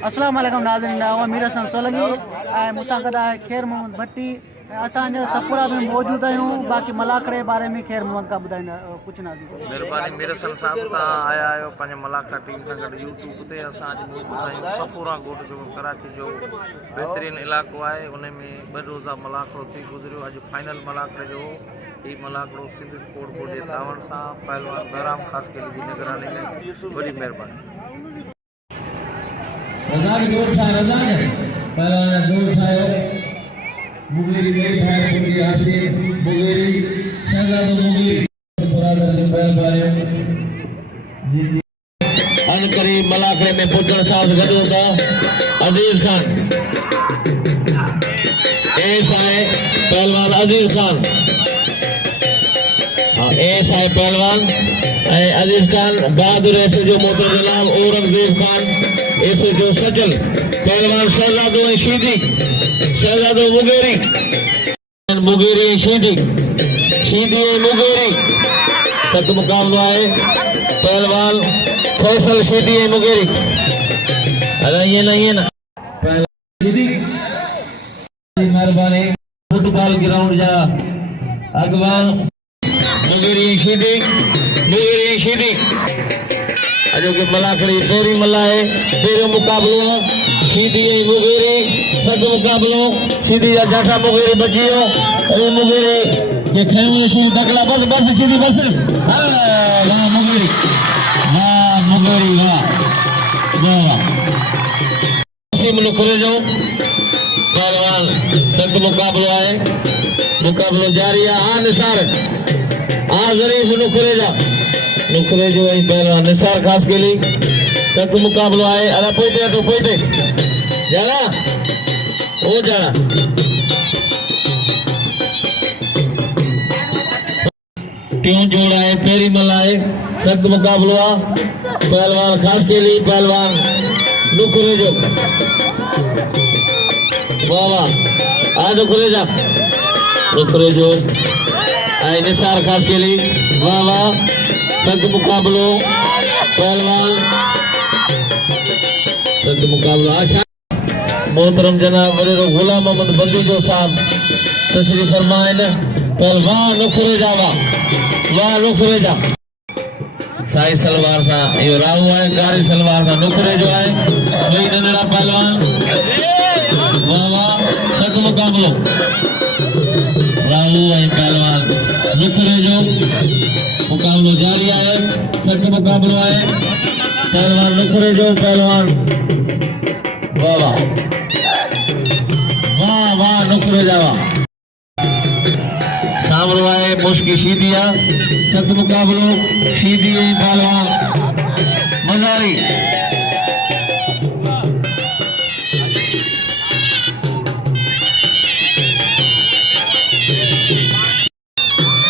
अस्सलाम वालेकुम नाज़रीन, मीर हसन सोलंकी मूंसां गॾु आहे ख़ैर मोहम्मद भट्टी। असां सतपुरा में मौजूद आहियूं। बाक़ी मलाखड़े बारे में ख़ैर मोहम्मद का ॿुधाईंदा पुछंदासीं। महिरबानी मीर हसन साहब, तव्हां आया आहियो पंहिंजे मलाखड़ा टीवी सां गॾु यूट्यूब ते। असां अॼु मौजूद आहियूं सफूरा ॻोठ जो कराची जो बहितरीन इलाइक़ो आहे। उन में 2 रोज़ा मलाखड़ो थी गुज़रियो। अॼु फाइनल मलाखड़े जो ही मलाखड़ो सिंध कोटपुर जे तावण सां पहलवान बहराम ख़ासकेली जी निगरानी में। वॾी महिरबानी। रज़ाक जोर ठाहे रज़ाक पहलवान जोर ठाहे मुगली में ठाहे पूरी हासिल मुगली शहजाद मुगली बरादर जंबल भाई जी अन करीब मलाखड़े में पहुंचण सां गॾु होता अजीज खान ऐसा है पहलवान अजीज खान। हाँ ऐसा है पहलवान अजीज खान बहादुर ऐसे जो मोहतरम जनाब औरंगजेब खान ऐसे जो सजल पहलवान शहजादो शीदी शहजादो मुगेरी मुगेरी शीदी शीदी मुगेरी सत मुकाबला है पहलवान फैसल शीदी मुगेरी। अरे ये ना शीदी मेहरबानी फुटबॉल ग्राउंड जा अगवान मुगेरी शीदी अजो के मलाखड़ी पेरी मला है पेरो मुकाबलो सीधी मुगेरी सद मुकाबलो सीधी जाटा मुगेरी बचियो ए मुगेरी ये खेलो सी दगला बस सीधी बस वाह मुगेरी वाह सिम नुखरे जो पहलवान सद मुकाबलो है मुकाबलो जारी है। हां निसार जरीफ नुखरे जो पहलवान निसार खास के लिए सख्त मुकाबलो है। अरे पोइटे जरा ओ जरा क्यों जोड़ा है पेरी मला है सख्त मुकाबलो पहलवान खास के लिए पहलवान नुखरे जो वाह आज नुखरे जो निसार खास के लिए वाह सख्त मुकाबलो पहलवान सख्त मुकाबलो आशा मोहतरम जनाब वडेरो गुलाम मोहम्मद बंदी जो साहब तशरीफ फरमाइन पहलवान नुखरे जा साई सलवार सा यो राहु है कारी सलवार सा नुखरे जो है वही नंढड़ा पहलवान वाह सख्त मुकाबलो राहु है पहलवान नुखरे जो मुकाबलो जारी है। सख्त मुकाबलो है पहलवान नुखरे जो पहलवान वाह नुखरे जावा सामरो है मुश्की शीदिया सख्त मुकाबलो शीदी पहलवान मजारी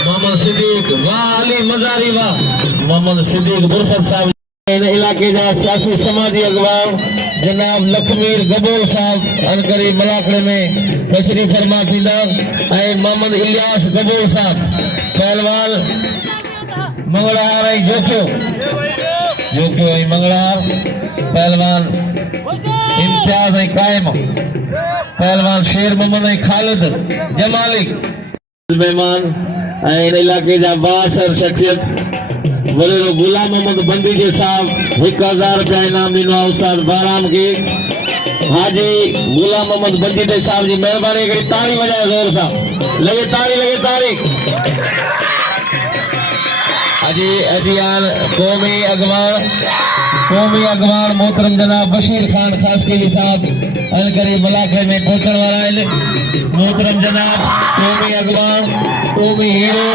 मोहम्मद सिद्दीक वाह अली मजारी वाह मोहम्मद सिद्दीक बुरफत साहब इलाके जा सियासी समाजी अगवान जनाब लखमीर गबोल साहब अनकरी मलाखड़े में तशरीफ फरमा थींदा मोहम्मद इलियास गबोल साहब पहलवान मंगड़ार जोखियो मंगड़ार पहलवान इम्तियाज कायम पहलवान शेर मोहम्मद खालिद जमाली मेहमान इन इलाके जा बासर शख्सियत वडेरो गुलाम मोहम्मद बंदी के साहब 1000 रुपया इनाम दिनो उस्ताद बहराम के हाजी गुलाम मोहम्मद बंदी के साहब जी मेहरबानी करी ताली बजाए जोर सा लगे ताली हाजी अजियान कौमी अगवान मोहतरम जनाब बशीर खान खास के लिए साहब अलकरी मलाखड़े में पहुंचने वाला है मोहतरम जनाब कौमी हीरो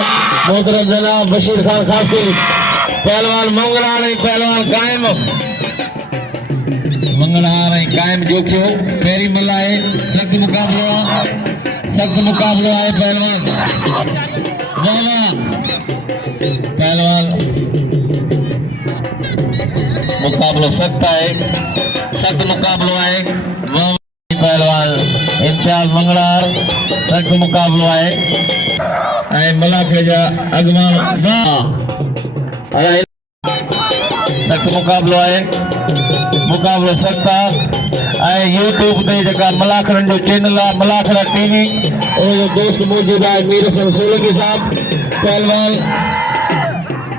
मोहतरम जनाब बशीर खान खास के लिए पहलवान पहलवान कायम जोखियो पेरी मला है सख्त मुकाबलो है पहलवान पहलवान मुकाबलो सख्त मुकाबलो है पहलवान इम्तियाज मंगड़ार सख्त मुकाबलो है मलाखे जा अगवान सख्त सख्त मुकाबलो है, मुकाबलो सख्त है। यूट्यूब ते जेका मलाखड़न जो चैनल है मलाखड़ा टीवी, और दोस्त मौजूद है मीर हसन सोलंकी साहब, पहलवान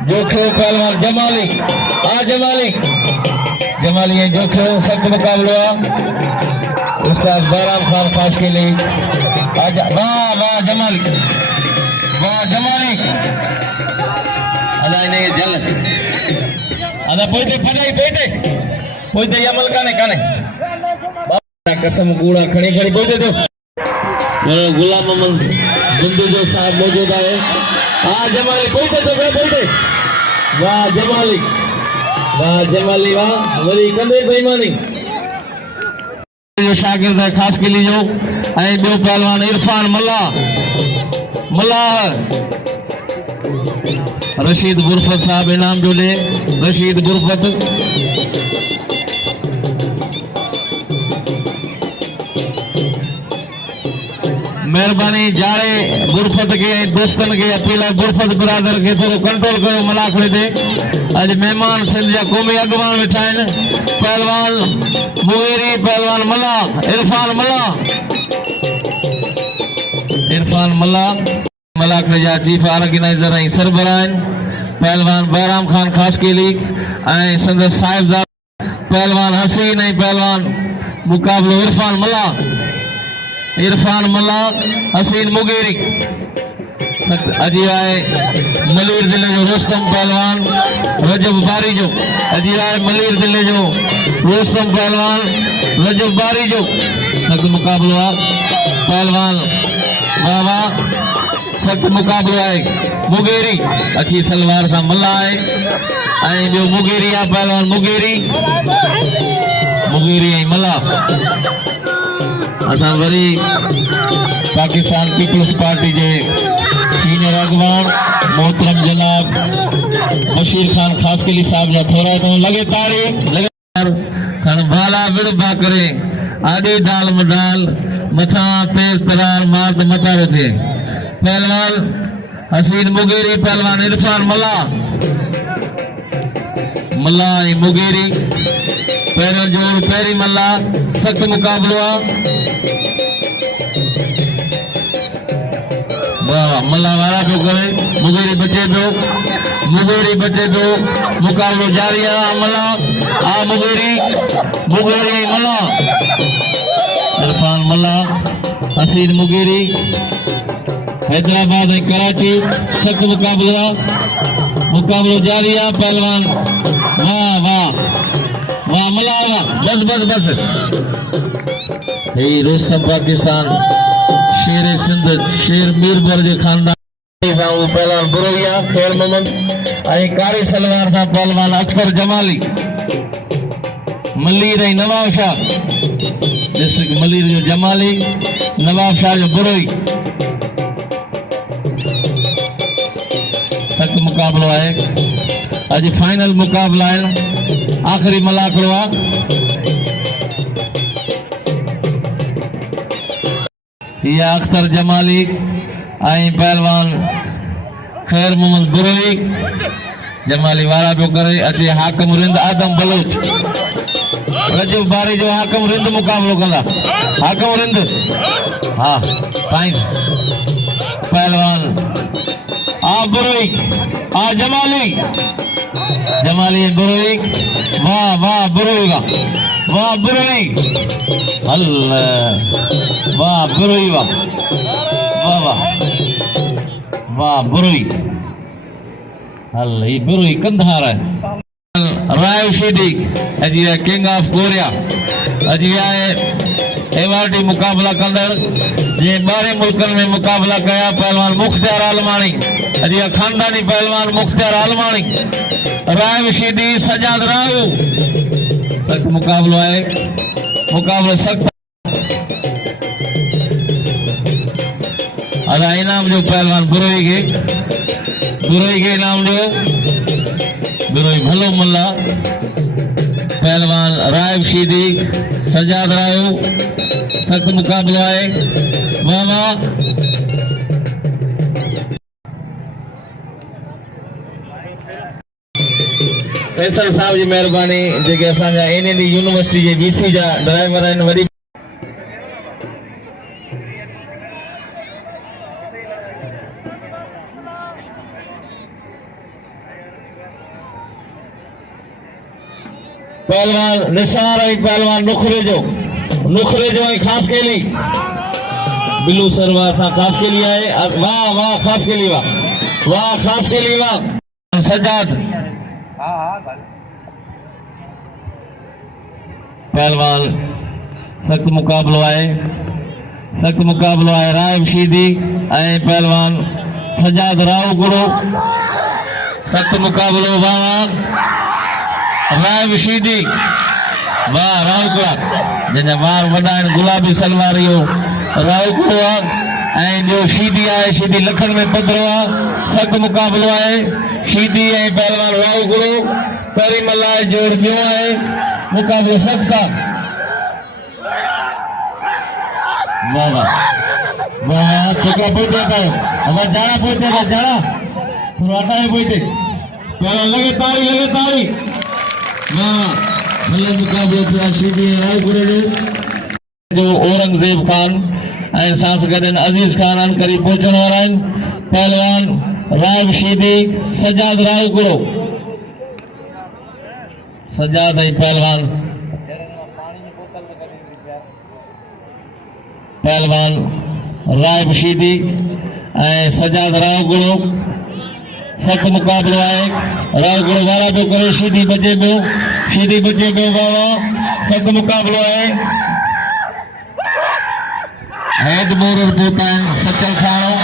जोखियो पहलवान जमाली, जमाली जमाली है जोखियो, सख्त मुकाबलो है। उस्ताद बहराम खान खास के लिए वाह वाह जमाली, वाह जमाली, अदा नहीं जल अदा पोइते फटाई पोइते अमल काने कसम कूड़ा खड़ी खड़ी पोइते तो गुलाम मोहम्मद बिंदु जो साहब मौजूद है। जमाली पोइते तो पोइते, वाह जमाली, वाह जमाली, वाह वरी कंदे बेईमानी जो शागिर्द है खास के लिए जो बो पहलवान इरफान मल्ला रशीद गुरफत साहब इनाम जो ले, रशीद गुरफत मेहरबानी जाड़े गुरफत के दोस्तन के अपील है, गुरफत बिरादर के थोड़ा कंट्रोल करो मलाखड़े ते। अज मेहमान सिंध जा कौमी अगवान वेठा आहिनि, पहलवान मुगेरी, पहलवान इरफान मल्ला मलाखड़े जा चीफ ऑर्गेनाइजर ऐं सरबराह आहिनि, पहलवान बहराम खान खास के लिए ऐं संदसि साहिबजादा पहलवान हसीन ऐं पहलवान मुकाबलो इरफान मल्ला हसीन मुगेरी। अजी आए मलीर जिले जो रुस्तम पहलवान रजब बारी जो, अजी आए मलीर जिले जो रुस्तम पहलवान रजब बारी जो, सख्त मुकाबलो है। पहलवान बाबा सख्त मुकाबलो है। मुगेरी अच्छी सलवार सा मल्ला है, ऐं ॿियो मुगेरी आहे पहलवान मुगेरी ऐं मल्ला। असां वरी पाकिस्तान पीपल्स पार्टी के सीनियर अगवान मोहतरम जनाब बशीर खान खास के लिए साहब जा थोड़ा तो लगे ताड़ी लगे खन बाला विड़बा करे आदि डाल मडाल मथा तेज तरार मार मथा रथे। पहलवान हसीन मुगेरी, पहलवान इरफान मल्ला मुगेरी पैरल जोड़ पैरी मल्ला, सख्त मुकाबलो मल्ला वारा पियो करे, मुगेरी बचे तो मुकाबलो जारी है। मल्ला मुगेरी मल्ला, इरफान मल्ला हसीन मुगेरी, हैदराबाद और कराची सख्त मुकाबलो जारी है। पहलवान वाह वाह वाह मल्ला वाह, बस ये रुस्तम पाकिस्तान शेर सिंध शेर मीरबर के खानदान पहलवान बुरैया खैर मोहम्मद ऐं कारी सलवार सां पहलवान अख्तर जमाली, मलीर ऐं नवाब शाह डिस्ट्रिक्ट मलीर जो जमाली, नवाब शाह जो बुरई। सख्त मुकाबलो है। अज फाइनल मुकाबला है, आखिरी मलाखड़ो आहे। ये अख्तर जमाली ऐं पहलवान खैर मोहम्मद बुरई, जमाली वारा पियो करे। अचे हाकम रिंद आदम बलोच, रजब बारी जो हाकम रिंद मुकाबलो कंदा, हाकम रिंद हाँ पाइन पहलवान बुरई जमाली बुरई, वाह वाह बुरई वाह बुरई, अल्लाह वाह बुरई वाह वाह वाह बुरई, अल्लाह ये बुरई कंधार है। राय सिद्दीक अजी किंग ऑफ कोरिया, अजी एवार्डी मुकाबला कंदड़ जे 12 मुल्कन में मुकाबला कया। पहलवान मुख्तियार आलमानी, अजी खानदानी पहलवान मुख्तियार आलमानी, राय सिद्दीक सजाद राहू। सख्त मुकाबलो है, मुकाबलो सख्त। अदा इनाम जो पहलवान बुरई के इनाम जो बुरई भलो मल्ला, पहलवान राय सिद्दीक सजाद राहू। सख्त मुकाबलो है। वाह वाह फैसल साहब जी महिरबानी जेके असांजा NND यूनिवर्सिटी जे BC जा ड्राइवर आहिनि वॾी पहलवान निसार ऐं पहलवान नुखरे जो ऐं ख़ासि केली बिलू सरवा सां ख़ासि केली आहे वाह वाह ख़ासि केली वाह ख़ासि केली वाह सजाद पहलवान सख्त मुकाबलो आहे राय शीदी ऐं पहलवान सजाद राव गुरु सख्त मुकाबलो वाह राय शीदी वाह रावकुड़ा जंहिंजा वार वॾा आहिनि गुलाबी सलवार इहो रावकुड़ो आहे ऐं जो शीदी आहे शीदी लखनि में पधरो आहे सख़्तु मुक़ाबिलो आहे शीदी ऐं पहलवान रावकुड़ो पहिरीं मल्हाए जोड़ ॿियो आहे मुक़ाबिलो सख़्तु आहे वाह वाह वाह छोकिरा पोइते अथव असां जाड़ा पोइते था जाड़ा थोरो हटाए पोइते लॻे तारी वाह भले मुक़ाबिलो थियो शीदी ऐं रावकुड़े जो औरंगज़ेब खान ऐं सां गॾु अज़ीज़ खान अनकरी पहुचण वारा आहिनि पहलवान राय शीदी सजाद रावकुड़ो सजाद ऐं पहलवान राय शीदी ऐं सजाद रावकुड़ो सख़्तु मुक़ाबिलो आहे रावकुड़ो वारा पियो करे शीदी बचे पियो वाह सख़्तु मुक़ाबिलो आहे हेड मोरर पोता आहिनि सचल थाणो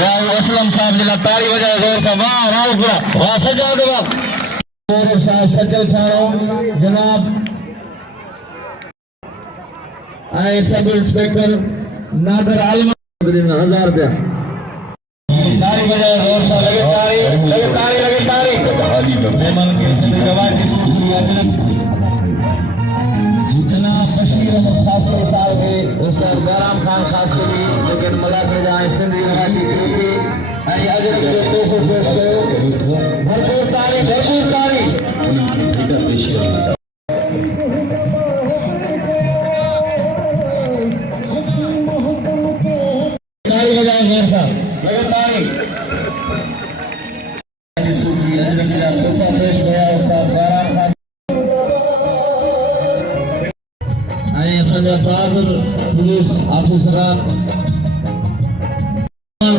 राव असलम साहब जे लाइ ताड़ी वॼाए ज़ोर सां वाह रावकुड़ा वाह सजाद वाह मोरर साहब सचल थाणो जनाब ऐं सब इंस्पेक्टर नादर आलम 1000 रुपया ताड़ी वॼाए ज़ोर सां लगे ताड़ी मेहमान खे सिंध गवाह जी सूची जनाब बशीर अहमद खासकर साहब के उस्ताद बैराम खान खासकरी लेकिन मलाकर जाए सिंधी रवायती तरीके ऐं अजर जो तोहफो पेश कयो भरपूर ताड़ी बजाए ज़ोर सां लगे ताड़ी सूची अजर जा तोहफा पेश कया उस्ताद बैराम खान बहादुर पुलिस ऑफिसर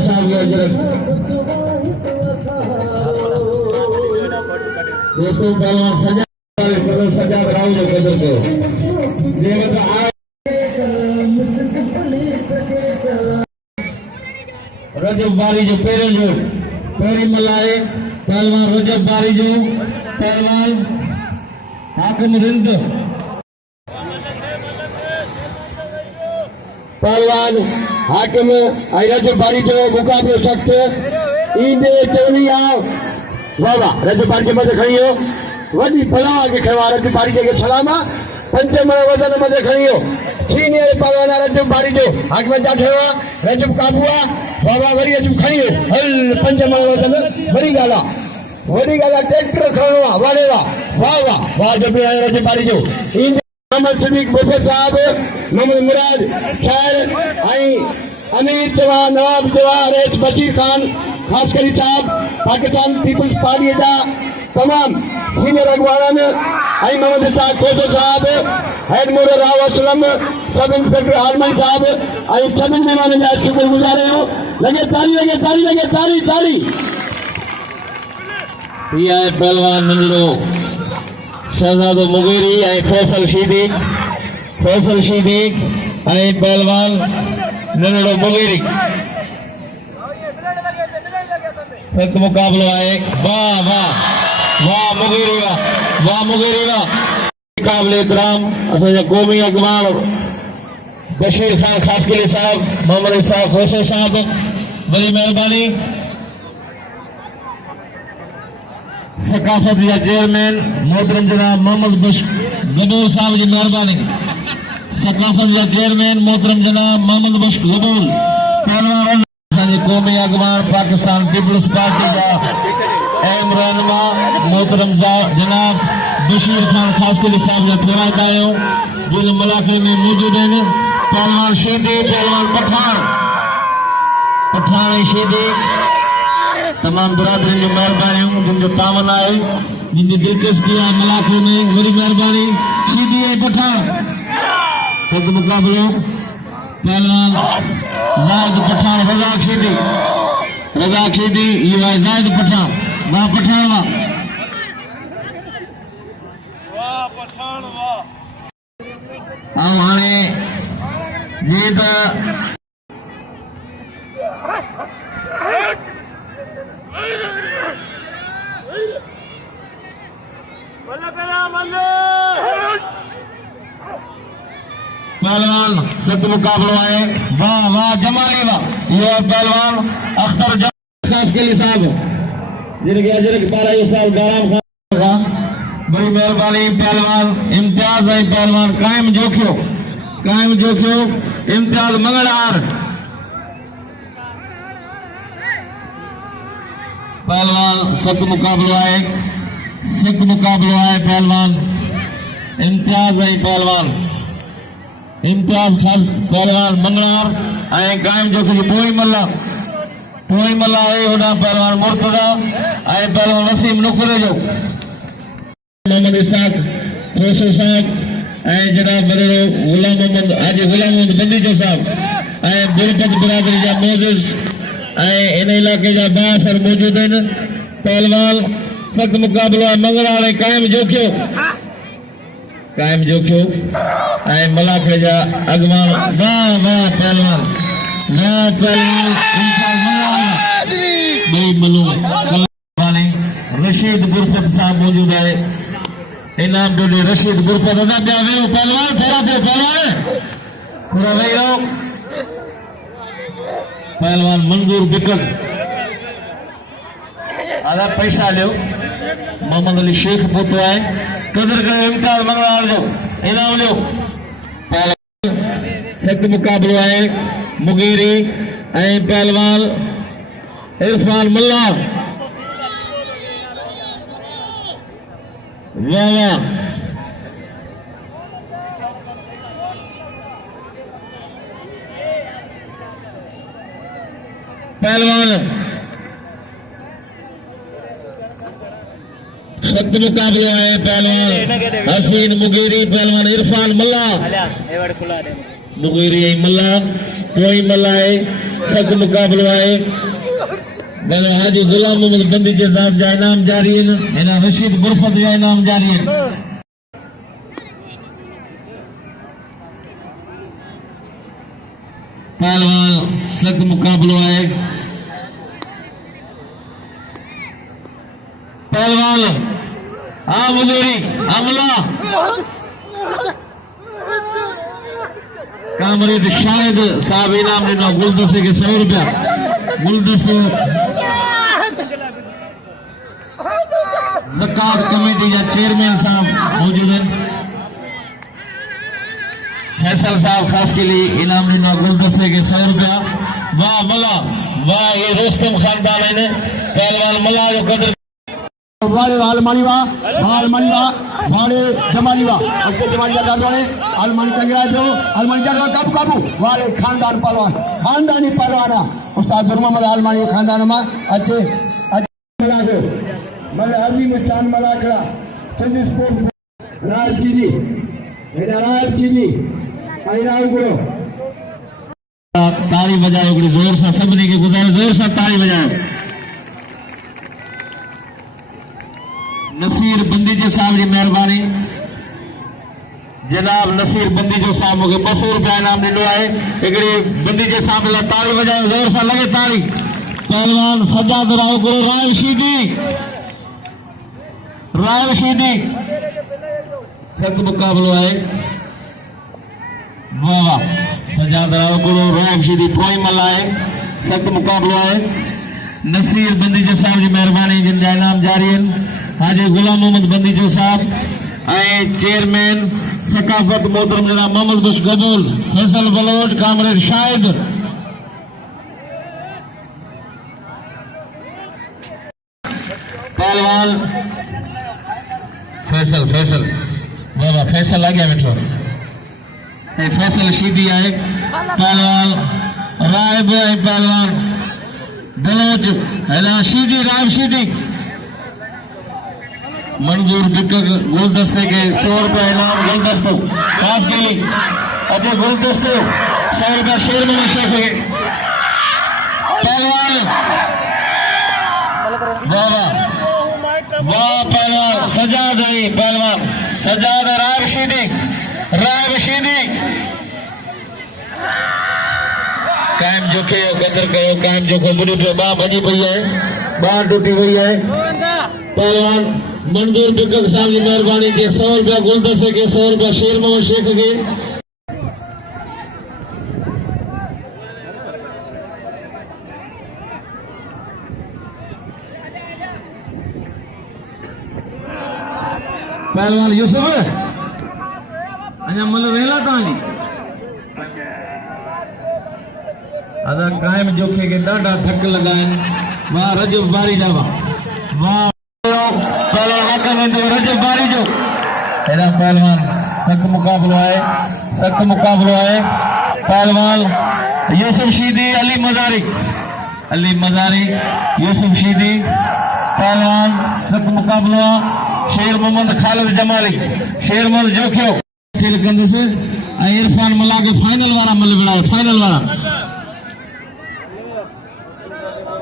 साहब दोस्तों पहलवान सजाद राव जो कदर कयो रजब बारी जो पहिरीं मल्हाए पहलवान रजब बारी जो पहलवान हाकिम रिंद पहलवान हाकिम रजब बारी जो मुक़ाबिलो सख़्तु ईंदे चवणी आहे वाह वाह रजब बारी जे मथे खणी वियो वॾी फलाह खे खयो आहे रजब बारी खे सलाम आहे 5 मण वज़न मथे खणी वियो सीनियर पहलवान रजब बारी जो हाकिम जा ठहियो आहे रजब काबू आहे वाह वाह वरी अचूं खणी वियो हल 5 मण वज़न वॾी ॻाल्हि आहे ट्रैक्टर खणणो आहे वाह वाह वाह वाह जो बि आहे रजब बारी जो ईंदे मोहम्मद सिद्दीक मुफ़त साहब मोहम्मद मुराद शायर ऐं अमीर जवान नवाब जवान रेस बशीर खान खासकरी साहब पाकिस्तान पीपल्स पार्टी जा तमाम सीनियर अगवान ऐं मोहम्मद इसाक खोसो साहब head मोरर Rao Aslam sub inspector आलमनी साहब ऐं सभिनी महिमाननि जा शुक्रगुज़ार आहियूं लगे ताली इहा आहे पहलवान नंढड़ो शहजादो मुगेरी ऐं फैसल शीदी ऐं पहलवान नंढड़ो मुगेरी सख़्तु मुक़ाबिलो आहे वाह मुगेरी वाह क़ाबिल इकराम असांजा क़ौमी अॻवान बशीर खान खासकली साहब मोहम्मद इसाक खोसो साहब वॾी महिरबानी सकाफ़त या चेयरमैन मोहतरम जनाब मोहम्मद बश गदौर साहब जी मेहरबानी सकाफ़त या चेयरमैन मोहतरम जनाब मोहम्मद बश गदौर पहलवान असांजे क़ौमी अॻवान पाकिस्तान पीपल्स पार्टी जा अहम रहनुमा मोहतरम खास के हिसाब से थोड़ा आयो जिन मलाके में मौजूद हैं पहलवान शीदी पहलवान पठान शीदी तमाम बरादरी जो मेहरबानी जिनके तावन आए जिनकी दिलचस्पी है मलाके में बड़ी मेहरबानी शीदी है पठान खुद मुकाबलो पहलवान जायद पठान रज़ाक शीदी ये है जायद पठान वाह पठान वाह आओ हाणे ये पहलवान सत मुकाबलो है वाह वाह जमाली वाह ये पहलवान अख्तर खास के लिए साहब जिनके अजरक पारा ये साहब गाराम खान बड़ी मेहरबानी पहलवान इम्तियाज है पहलवान कायम जोखियो इम्तियाज मंगलहार पहलवान सत मुकाबलो है पहलवान इम्तियाज है पहलवान इम्तियाज खास पहलवान मंगलहार ऐं कायम जोखियो पोई मल्ला है होड़ा पहलवान मुर्तजा ऐं पहलवान वसीम नुकरे जो मोहम्मद इसाक प्रोफेसर साहब ऐं जनाब बदरो गुलाम मोहम्मद बंदीजो साहब ऐं गुरबत बिरादरी जा मोज़िज़ ऐं इन इलाके जा बासर मौजूद हैं पहलवान सख्त मुकाबलो मंगलाड़े कायम जोखियो ऐं मलाखे जा अगवान वाह पहलवान रशीद गुरफत साहब मौजूद है इनाम डोडे रशीद गुरफत पहलवान पूरा वही रहो पहलवान मंजूर बिकट आधा पैसा लियो मोहम्मद अली शेख पोतो है कदर करे इम्तियाज मंगलार जो इनाम लियो पहलवान सख्त मुकाबलो है मुगेरी ऐं पहलवान इरफान मुल्ला वाह पहलवान सख्त मुकाबला है पहलवान हसीन मुगेरी पहलवान इरफान मल्ला मुगेरी मल्ला कोई मल्ला है सख्त मुकाबला है हाजी गुलाम मोहम्मद बंदी के साथ जा इनाम जारी है ना रशीद गुरफत जा इनाम जारी है पहलवान सख्त मुकाबलो है पहलवान मुगेरी अमला कामरेद शाहिद साहब इनाम देना गुलदस्ते के 100 रुपया गुलदस्ते ज़कात कमेटी का चेयरमैन साहब मौजूद हैं फैसल साहब खास के लिए इनाम देना गुलदस्ते के 100 रुपया वाह मला वाह ये रोस्तम खानदान है पहलवान मला जो कदर वाले आलमानी वाले जमानी अच्छे जमानी का वाले आलमानी का जो आलमानी का काबू वाले खानदान पहलवान खानदानी पहलवाना उस्ताद मोहम्मद आलमानी खानदान में अच्छे मतलब अजीम शान मलाकड़ा चंदी स्पोर्ट राजगिरी ताली बजाओ जोर से सबने के गुजारे जोर से ताली बजाओ नसीर बंदीजो साहब की मेहरबानी जनाब नसीर बंदीजो साहब मूंखे 200 रुपया इनाम ॾिनो आहे हिकिड़ी बंदीजे साहब लाइ ताली वॼायो ज़ोर सां लॻे ताली पहलवान सजाद राव गुरु रायल शीदी सख्त मुकाबलो है वाह वाह सजाद राव गुरु रायल शीदी पोई मल्ला है सख्त मुकाबलो है नसीर बंदीजो साहब की मेहरबानी जिन जा इनाम जारी आहिनि हाजी गुलाम मोहम्मद बंदीजो साहब चेयरमैन सकाफत मोहतरम जनाब मोहम्मद बुश कबूल फैसल बलोच कामरेड शाहिद पहलवान फैसल बाबा फैसल आ गया बैठो फैसल शीदी है पहलवान रायब है पहलवान बलोच है शीदी रायब शीदी मंजूर बिकक गुलदस्ते के 100 रुपये इनाम गुलदस्तों खास के लिए अजय गुलदस्ते 100 रुपये शेर में शेख है पहलवान बाबा वाह पहलवान सजाद है पहलवान सजाद रायब शीदी कायम जोखे कदर कयो कायम जोखे बुरी पे बा भजी पई है बा टूटी पई है पहलवान मंजूर बिकक साहब की मेहरबानी के 100 रुपया गुलदस्ते के 100 रुपया शेर मोहम्मद शेख के पहलवान यूसुफ अञा मल वेला ताली अदा कायम जोखे के डाडा थक लगाइन वाह रजब बारी जावा वाह पहलवान हकम इंदो रजब बारी जो एदा पहलवान सख्त मुकाबलो है पहलवान यूसुफ शीदी अली मजारी यूसुफ शीदी पहलवान सख्त मुकाबलो शेर मोहम्मद खालिद जमाली शेर मोहम्मद जोखियो खेल कंदस इरफान मला के फाइनल वाला मल बिड़ाए फाइनल वाला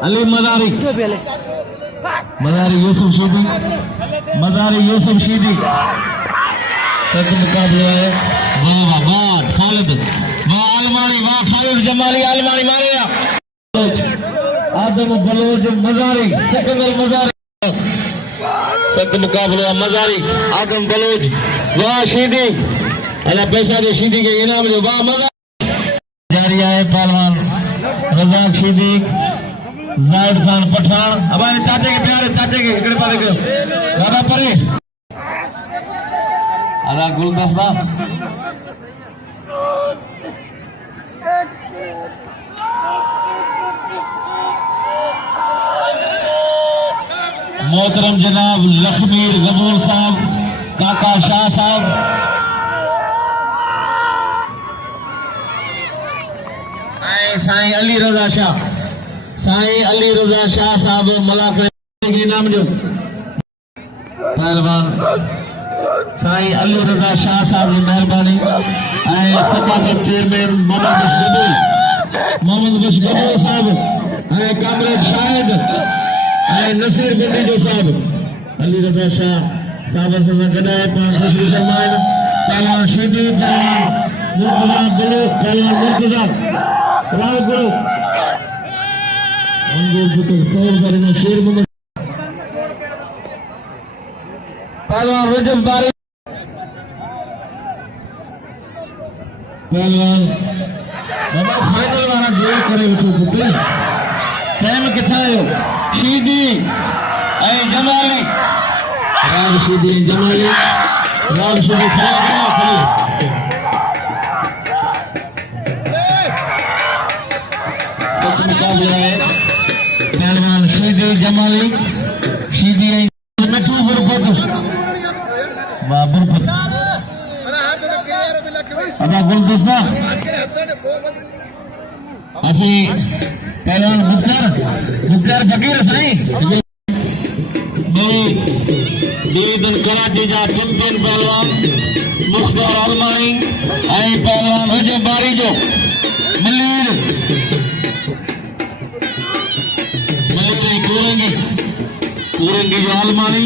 अली मदारी यूसुफ शीदी तक मुकाबला है वाह खालिद वाह खालिद जमाली अलमारी मारिया आदम बलोच मजारी सिकंदर मजारी सख्त मुकाबला मजारी आदम बलोच वाह शीदी अल्लाह पैसा दे शीदी के इनाम दे वाह मजा जारी है पहलवान रजाक शीदी जाहिद खान पठान हमारे चाचे के प्यारे चाचे के इकड़े पाले के दादा परे अल्लाह गुलदस्ता मोहतरम जनाब लखमीर गबूर साहब काका शाह साहब साईं अली रजा शाह साहब मलाक के नाम जो पहलवान साईं अली रजा शाह साहब की मेहरबानी सकाफत चेयरमैन मोहम्मद बश गबूर साहब कामरेज शाहिद नसीर बंदी जो साहब अली रजा शाह साहब से गडाए पांच खुशी सलमान पहलवान शीदी पहलवान मुर्तजा राव गुरु मंजूर बिकक 100 रुपये में शेर मोहम्मद पहलवान रजब बारी पहलवान बाबा फाइनल वाला जोड़ करे उठो पुत्र टाइम किथा आयो शीदी जमाली राव शीदी खड़ा मुकाबला है पहलवान शीदी जमाली शीदी मिठू बुरपत अदा गुलदस्ता असी पहलवान बुकर फकीर साईं दिन कराची जा चैंपियन पहलवान मुख्तार अलमानी पहलवान रजब बारी जो मलीर कोरंगी जो अलमानी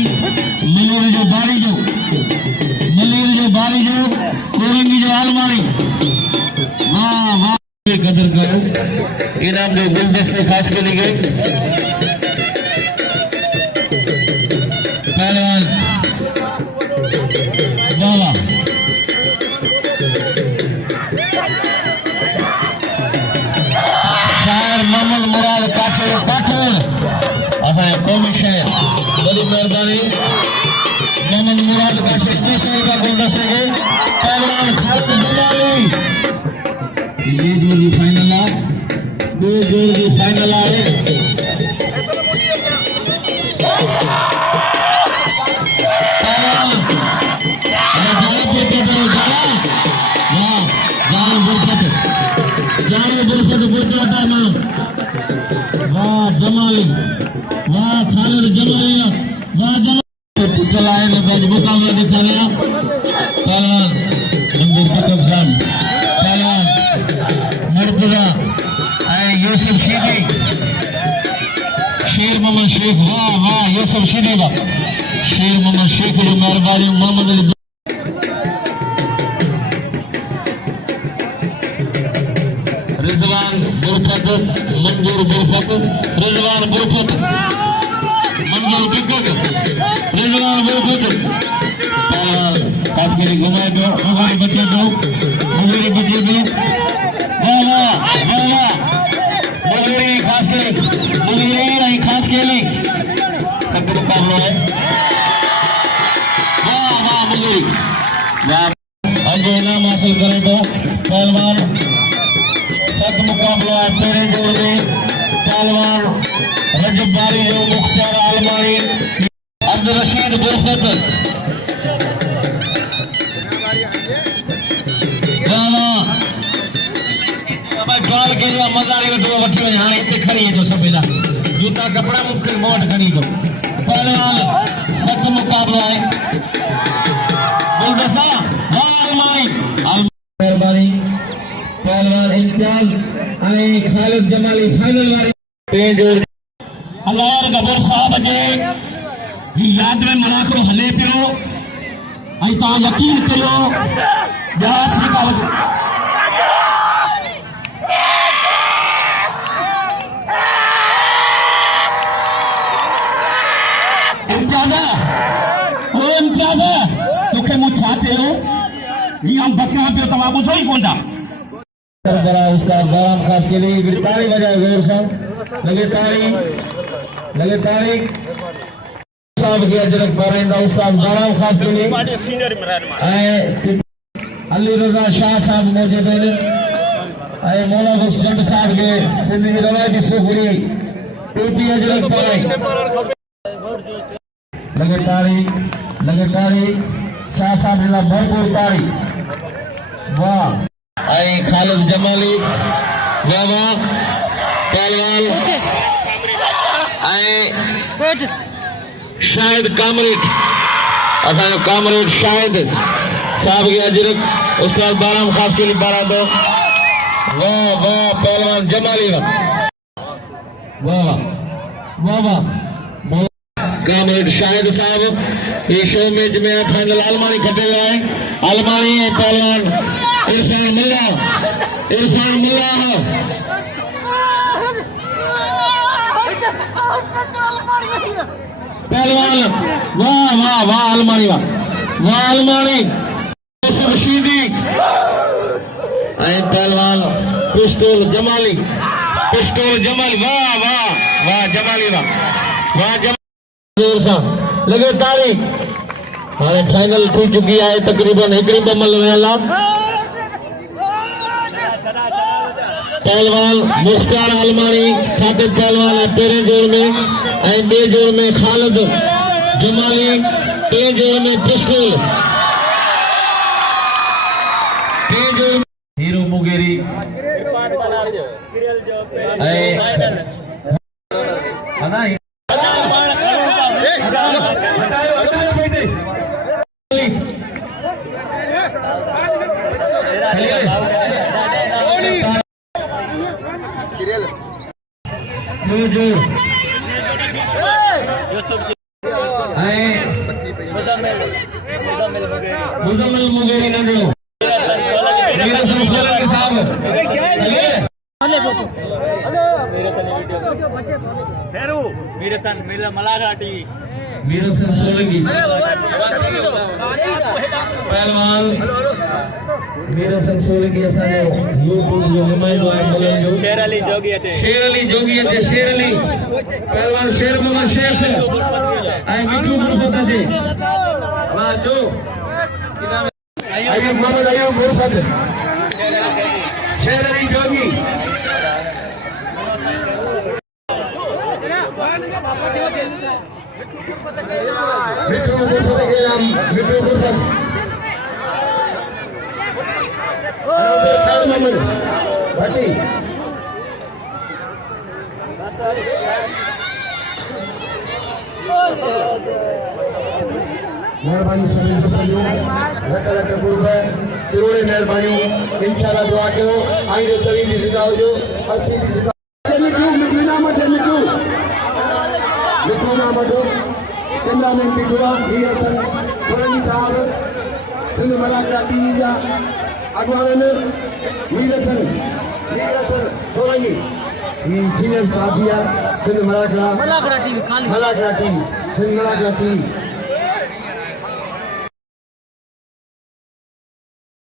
मलीर जो बारी जो कोरंगी जो अलमानी वाह कदर करो इनाम जो गुलदस्ते खास के लिए गए पहलवान बाबा शायर मोहम्मद मुराद काठोड़ असां कौमी शायर बड़ी मेहरबानी मोहम्मद मुराद काठोड़ 200 रुपया गुलदस्ते के पहलवान खालिद जमाली ये जोड़ी फाइनल आ दो जोड़ी फाइनल आए पहलवान बुजुर्ग तमाम वाह जमाली वाह खालिद जमाली वाह जमाली चलाए ने बज मुकाबला दिखा रहा पहलवान मंजूर कुतुब खान पहलवान मुर्तजा यूसुफ शीदी शेर मोहम्मद शेख वाह वाह यूसुफ शीदी वाह शेर मोहम्मद शेख जो मेहरबानी मोहम्मद अली रिजवान बुरफत मंजूर बुरफत रिजवान बुरफत मंजूर बिगग रिजवान बुरफत पहलवान खास के घुमाए दो हमारे बच्चे दो मुगेरी बच्चे दो वाह वाह वाह वाह मुगेरी खास के मुगेरी नहीं खास के लिए सब मुकाबला है वाह वाह मुगेरी वाह अब इनाम हासिल करें तो पहलवान सख्त मुकाबला है तेरे जोर में पहलवान रजब बारी जो मुख्तार आलमारी अब्दुल रशीद बुरफत बाल के जो मजा आएगा तो वठी वने हाणे इते खड़ी है जो सफेदा जूता कपड़ा मुफ्त मोट खड़ी को पहलवान सख्त मुकाबला है बुलदसा वाह आलमारी मेहरबानी पहलवान इम्तियाज आए खालिद जमाली फाइनल वाली पेंजोर हलार गबर साहब जे याद में मनाखरो हले पियो आई ता यकीन करियो ब्यास का इम्तियाजा ओ इम्तियाजा तोखे मु छा चयो ये हम बका पे तवा बुझो ही कोंदा बड़ा उस्ताद बाराम खास के लिए ताली बजाए गौर साहब लगे ताली साहब के अजरक बाराइंदा उस्ताद बाराम खास के लिए अली रजा शाह साहब मौजूद हैं मौला बख्श जंड साहब के सिंधी रवायती सुखरी टोपी अजरक पाए लगे ताली शाह साहब ने भरपूर ताली वाह आई खालिद जमाली वाह पहलवान आई शाहिद कामरेड असा कामरेड शाहिद साहब के अजरक उस्ताद बाराम खास के लिए 12 दो वाह वाह पहलवान जमाली वाह वाह कामरेड शाहिद साहब ये शो मैच में फाइनल अलमारी खटे हुए अलमारी पहलवान इरफान मुल्ला पहलवान वाह वाह वाह अलमारी वाह अलमारी रशीदी पहलवान पिस्टल जमाली वाह वाह वाह जमाली वाह जोर सा लगे ताली हाणे फाइनल थी चुकी है तकरीबन हिकड़ी बमल वेला पहलवान मुख्तार अलमारी खातिब पहलवान है तेरे जोर में बे जोर में खालिद जमाली ते जोर में पिस्टल ते जोर हीरो मुगेरी मुजम्मिल मुगेरी नंदलो मेरा संस्कार के साहब फेरू मेरे सन मेरा मलाखा टीवी मेरा सन सोलंकी पहलवान मेरा सन सोलंकी असांजो यूट्यूब जो नुमाइंदो आहे शेर अली जोगी अचे शेर अली पहलवान शेर मोहम्मद शेख ऐं मिठू गुरफत अचे वाह जो अयूब मोहम्मद अयूब गुरफत शेर अली जोगी मिठू गुरफत के नाम मिठू गुरफत मोहम्मद भट्टी महिरबानी सभिनी दोस्तनि लख लख गुरूब करोड़े महिरबानियूं इंशाअल्लाह दुआ कयो आईंदे तरीक़े जी ज़िंदा हुजो असी जी ज़िंदा मिठू ना मठो कैमरामैन बिठुआ हीर हसन फौरंगी साहब सिंध मलाकड़ा टीवी जा अगवान हीर हसन फौरंगी ही सीनियर साथी आहे सिंध मलाकड़ा मलाखड़ा टीवी खाली मलाकड़ा टीवी सिंध मलाकड़ा टीवी